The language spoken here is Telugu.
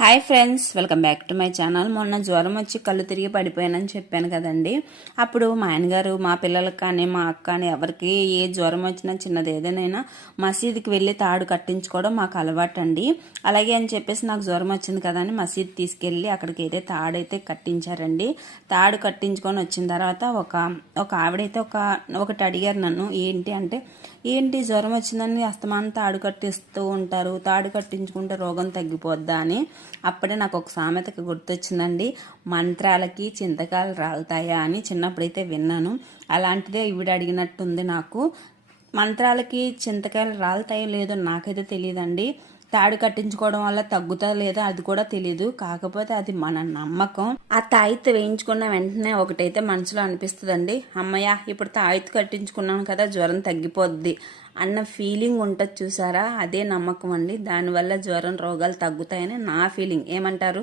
Hi friends, welcome back to my channel. మొన్న జ్వరం వచ్చి కళ్ళు తిరిగి పడిపోయానని చెప్పాను కదండి. అప్పుడు మా ఆయనగారు మా పిల్లలకు కానీ మా అక్క కానీ ఎవరికి ఏ జ్వరం వచ్చినా చిన్నది ఏదైనా మసీదుకి వెళ్ళి తాడు కట్టించుకోవడం మాకు అలవాటు అండి. అలాగే అని చెప్పేసి నాకు జ్వరం వచ్చింది కదా అని మసీద్ తీసుకెళ్ళి అక్కడికి అయితే తాడైతే కట్టించారండి. తాడు కట్టించుకొని వచ్చిన తర్వాత ఒక ఆవిడైతే ఒకటి అడిగారు నన్ను. ఏంటి జ్వరం వచ్చిందని అస్తమానం తాడు కట్టిస్తూ ఉంటారు, తాడు కట్టించుకుంటే రోగం తగ్గిపోద్దా అని. అప్పుడే నాకు ఒక సామెతకి గుర్తొచ్చిందండి. మంత్రాలకి చింతకాయలు రాలుతాయా అని చిన్నప్పుడైతే విన్నాను. అలాంటిదే ఈవిడ అడిగినట్టుంది నాకు. మంత్రాలకి చింతకాయలు రాలుతాయో లేదో నాకైతే తెలియదండి. తాడు కట్టించుకోవడం వల్ల తగ్గుతా లేదా అది కూడా తెలియదు. కాకపోతే అది మన నమ్మకం. ఆ తాయిత్తు వేయించుకున్న వెంటనే ఒకటైతే మనసులో అనిపిస్తుందండి, అమ్మయ్య ఇప్పుడు తాయిత్తు కట్టించుకున్నాను కదా జ్వరం తగ్గిపోద్ది అన్న ఫీలింగ్ ఉంటుంది చూసారా, అదే నమ్మకం అండి. దానివల్ల జ్వరం రోగాలు తగ్గుతాయని నా ఫీలింగ్. ఏమంటారు?